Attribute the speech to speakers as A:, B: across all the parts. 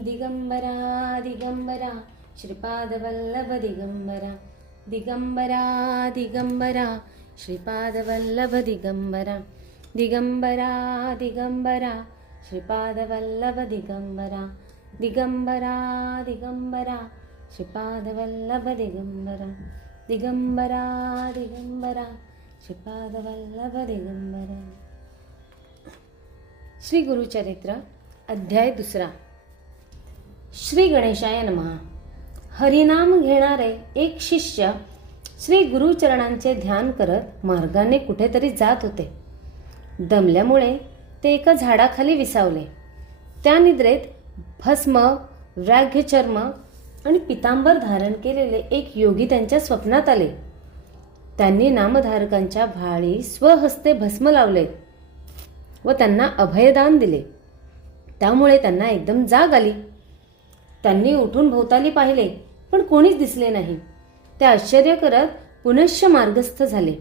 A: दिगंबरा दिगंबरा श्रीपादवल्लभ दिगंबरा दिगंबरा दिगंबरा श्रीपादवल्लभ दिगंबरा दिगंबरा दिगंबरा श्रीपादवल्लभ दिगंबरा दिगंबरा दिगंबरा श्रीपादवल्लभ दिगंबरा दिगंबरा दिगंबरा श्रीपादवल्लभ दिगंबरा। श्री गुरुचरित्र अध्याय दुसरा। श्री गणेशाय नमहा हरिनाम घेणारे एक शिष्य श्री गुरुचरणांचे ध्यान करत मार्गाने कुठेतरी जात होते. दमल्यामुळे ते एका झाडाखाली विसावले. त्या निद्रेत भस्म व्याघ्य चर्म आणि पितांबर धारण केलेले एक योगी त्यांच्या स्वप्नात आले. त्यांनी नामधारकांच्या भाळी स्वहस्ते भस्म लावले व त्यांना अभयदान दिले. त्यामुळे त्यांना एकदम जाग आली. त्यांनी उठून भोवताली पाहिले पण कोणीच दिसले नाही. ते आश्चर्य करत पुनश्च मार्गस्थ झाले.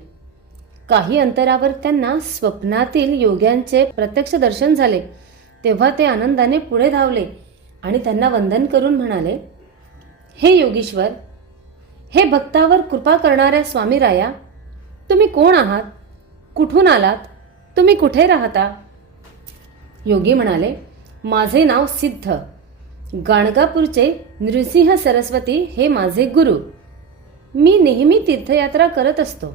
A: काही अंतरावर त्यांना स्वप्नातील योग्यांचे प्रत्यक्ष दर्शन झाले. तेव्हा ते आनंदाने पुढे धावले आणि त्यांना वंदन करून म्हणाले हे योगीश्वर हे भक्तावर कृपा करणाऱ्या स्वामी राया तुम्ही कोण आहात? कुठून आलात? तुम्ही कुठे राहता? योगी म्हणाले माझे नाव सिद्ध. गाणगापूरचे नृसिंह सरस्वती हे माझे गुरु. मी नेहमी तीर्थयात्रा करत असतो.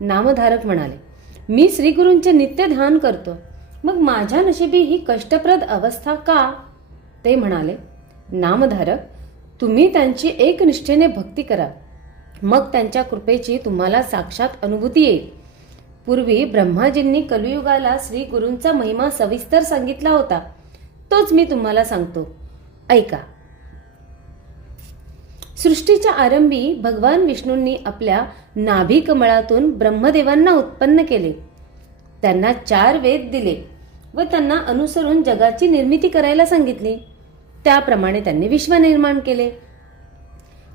A: नामधारक म्हणाले मी श्रीगुरूंचे नित्य ध्यान करतो. मग माझ्या नशिबी ही कष्टप्रद अवस्था का? ते म्हणाले नामधारक तुम्ही त्यांची एकनिष्ठेने भक्ती करा. मग त्यांच्या कृपेची तुम्हाला साक्षात अनुभूती येईल. पूर्वी ब्रह्माजींनी कलियुगाला श्री गुरूंचा महिमा सविस्तर सांगितला होता. तोच मी तुम्हाला सांगतो. ऐका. सृष्टीच्या आरंभी भगवान विष्णूंनी आपल्या नाभी कमळातून ब्रह्मदेवांना उत्पन्न केले. त्यांना चार वेद दिले व त्यांना अनुसरून जगाची निर्मिती करायला सांगितली. त्याप्रमाणे त्यांनी विश्व निर्माण केले.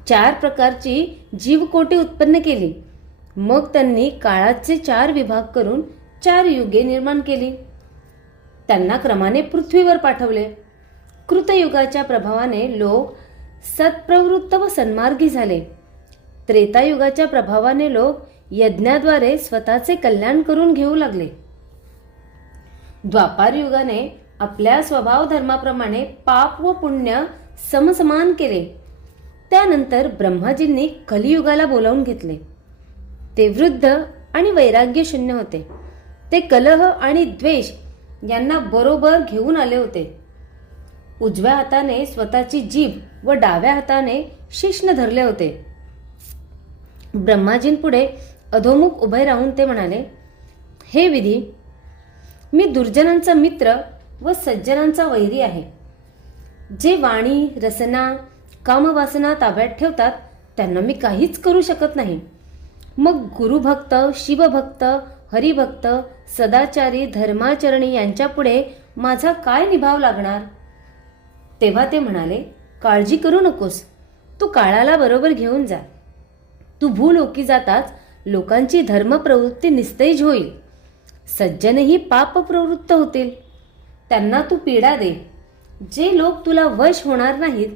A: चार प्रकारची जीवकोटी उत्पन्न केली. मग त्यांनी काळाचे चार विभाग करून चार युगे निर्माण केली. त्यांना क्रमाने पृथ्वीवर पाठवले. कृतयुगाच्या प्रभावाने लोक सत्प्रवृत्त व सन्मार्गी झाले. त्रेतायुगाच्या प्रभावाने लोक यज्ञाद्वारे स्वतःचे कल्याण करून घेऊ लागले. द्वापार युगाने आपल्या स्वभाव धर्माप्रमाणे पाप व पुण्य समसमान केले. त्यानंतर ब्रह्माजींनी कलियुगाला बोलावून घेतले. ते वृद्ध आणि वैराग्य शून्य होते. ते कलह आणि द्वेष यांना बरोबर घेऊन आले होते. उजव्या हाताने स्वतःची जीभ व डाव्या हाताने शिष्ण धरले होते. ब्रह्माजींपुढे अधोमुख उभे राहून ते म्हणाले हे विधी मी दुर्जनांचा मित्र व सज्जनांचा वैरी आहे. जे वाणी रसना कामवासना ताब्यात ठेवतात त्यांना मी काहीच करू शकत नाही. मग गुरुभक्त शिवभक्त हरिभक्त सदाचारी धर्माचरणी यांच्यापुढे माझा काय निभाव लागणार? तेव्हा ते म्हणाले काळजी करू नकोस. तू काळाला बरोबर घेऊन जा. तू भूलोकी जाताच लोकांची धर्मप्रवृत्ती निस्तेज होईल. सज्जनही पाप प्रवृत्त होतील. त्यांना तू पीडा दे. जे लोक तुला वश होणार नाहीत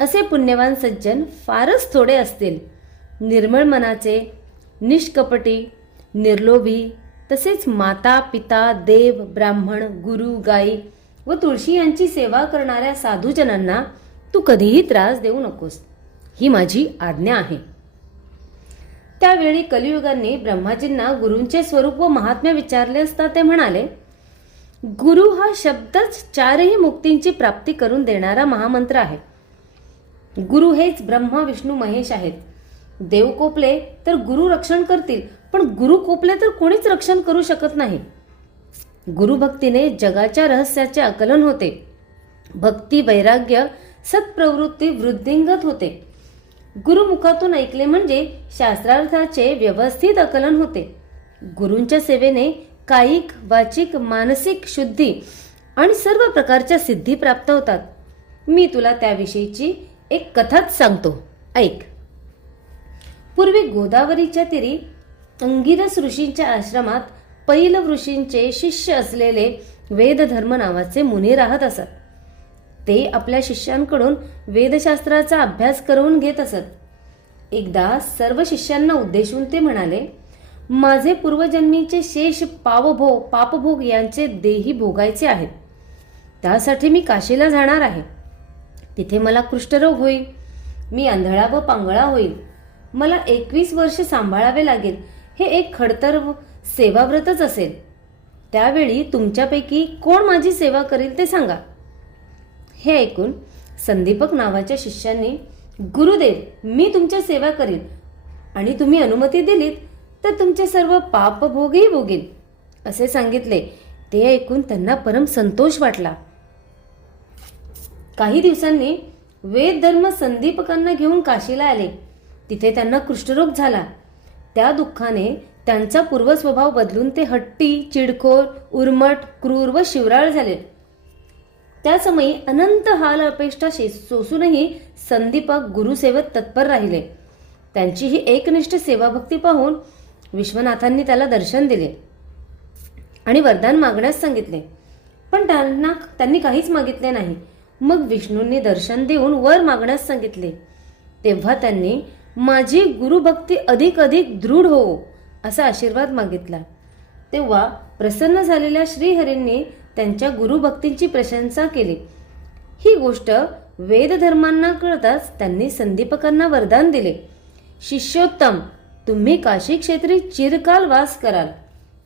A: असे पुण्यवान सज्जन फारच थोडे असतील. निर्मळ मनाचे निष्कपटी निर्लोभी तसेच माता पिता देव ब्राह्मण गुरु गायी व तुळशी यांची सेवा करणाऱ्या साधूजनांना तू कधीही त्रास देऊ नकोस. ही माझी आज्ञा आहे. त्यावेळी कलियुगांनी ब्रह्माजींना गुरूंचे स्वरूप व महात्म्य विचारले असता ते म्हणाले गुरु हा शब्दच चारही मुक्तींची प्राप्ती करून देणारा महामंत्र आहे. गुरु हेच ब्रह्मा विष्णू महेश आहेत. देव कोपले तर गुरु रक्षण करतील पण गुरु कोपले तर कोणीच रक्षण करू शकत नाही. गुरुभक्तीने जगाच्या रहस्याचे आकलन होते. भक्ती वैराग्य सत्प्रवृत्ती वृद्धिंगत होते. गुरुमुखातून ऐकले म्हणजे शास्त्रार्थाचे व्यवस्थित आकलन होते. गुरूंच्या सेवेने कायिक वाचिक मानसिक शुद्धी आणि सर्व प्रकारच्या सिद्धी प्राप्त होतात. मी तुला त्याविषयीची एक कथाच सांगतो. ऐक. पूर्वी गोदावरीच्या तीरी अंगिरस ऋषींच्या आश्रमात पैल ऋषींचे शिष्य असलेले वेदधर्म नावाचे मुनी राहत असत. ते आपल्या शिष्यांकडून वेदशास्त्राचा अभ्यास करून घेत असत. एकदा सर्व शिष्यांना उद्देशून ते म्हणाले माझे पूर्वजन्मीचे शेष पावभोग पापभोग यांचे देही भोगायचे आहेत. त्यासाठी मी काशीला जाणार आहे. तिथे मला कुष्ठरोग होईल. मी आंधळा व पांगळा होईल. मला एकवीस वर्ष सांभाळावे लागेल. हे एक खडतर सेवाव्रतच असेल. त्यावेळी तुमच्यापैकी कोण माझी सेवा करेल ते सांगा. हे ऐकून संदीपक नावाच्या शिष्यांनी गुरुदेव मी तुमच्या सेवा करीन आणि तुम्ही अनुमती दिलीत तर तुमचे सर्व पापभोगही भोगील असे सांगितले. ते ऐकून त्यांना परम संतोष वाटला. काही दिवसांनी वेद धर्म संदीपकांना घेऊन काशीला आले. तिथे त्यांना कुष्ठरोग झाला. त्या दुःखाने त्यांचा पूर्वस्वभाव बदलून ते हट्टी चिडखोर उर्मट क्रूर व शिवराळ झाले. त्या समयी अनंत हाल अपेष्टा सोसूनही संदीपक गुरुसेवेत तत्पर राहिले. त्यांची ही एकनिष्ठ सेवाभक्ती पाहून विश्वनाथांनी त्याला दर्शन दिले आणि वरदान मागण्यास सांगितले. पण त्यांना त्यांनी काहीच मागितले नाही. मग विष्णूंनी दर्शन देऊन वर मागण्यास सांगितले. तेव्हा त्यांनी माझी गुरुभक्ती अधिक अधिक दृढ हो असा आशीर्वाद मागितला. तेव्हा प्रसन्न झालेल्या श्रीहरींनी त्यांच्या गुरुभक्तींची प्रशंसा केली. ही गोष्ट वेदधर्मांना कळताच त्यांनी संदीपकांना वरदान दिले. शिष्योत्तम तुम्ही काशी क्षेत्री चिरकाल वास कराल.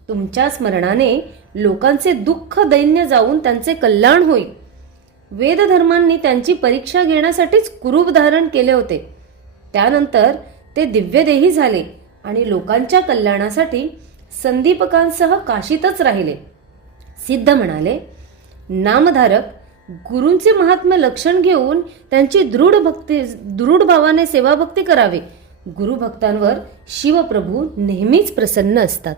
A: तुमच्या स्मरणाने लोकांचे दुःख दैन्य जाऊन त्यांचे कल्याण होईल. वेदधर्मांनी त्यांची परीक्षा घेण्यासाठीच कुरूप धारण केले होते. त्यानंतर ते दिव्यदेही झाले आणि लोकांच्या कल्याणासाठी संदीपकांसह काशीतच राहिले. सिद्ध म्हणाले नामधारक गुरूंचे महात्म्य लक्षण घेऊन त्यांची दृढ भक्ती दृढ भावाने सेवाभक्ती करावी. गुरुभक्तांवर शिवप्रभू नेहमीच प्रसन्न असतात.